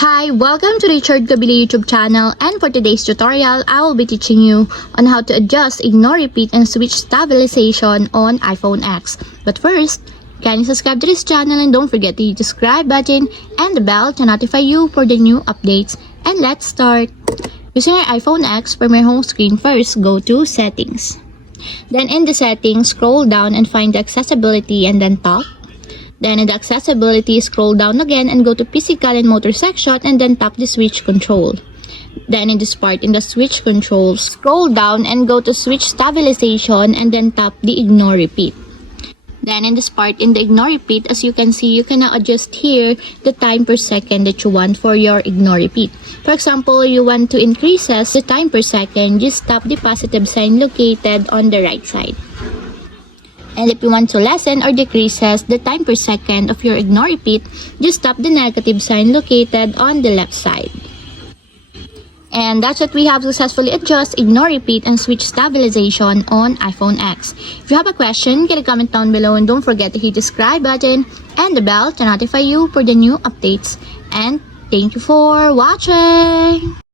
Hi, welcome to the Richard Gabili YouTube channel, and for today's tutorial, I will be teaching you on how to adjust ignore repeat and switch stabilization on iPhone X. But first, kindly subscribe to this channel and don't forget to hit the subscribe button and the bell to notify you for the new updates. And let's start. Using your iPhone X, from your home screen, first go to Settings. Then in the settings, scroll down and find the accessibility and then tap. Then in the accessibility, scroll down again and go to physical and motor section and then tap the switch control. Then in this part, in the switch controls, scroll down and go to switch stabilization and then tap the ignore repeat. Then in this part, in the ignore repeat, as you can see, you can now adjust here the time per second that you want for your ignore repeat. For example, you want to increase the time per second, just tap the positive sign located on the right side. And if you want to lessen or decreases the time per second of your ignore repeat, just tap the negative sign located on the left side. And that's it, we have successfully adjusted ignore repeat and switch stabilization on iPhone X. If you have a question, get a comment down below and don't forget to hit the subscribe button and the bell to notify you for the new updates. And thank you for watching!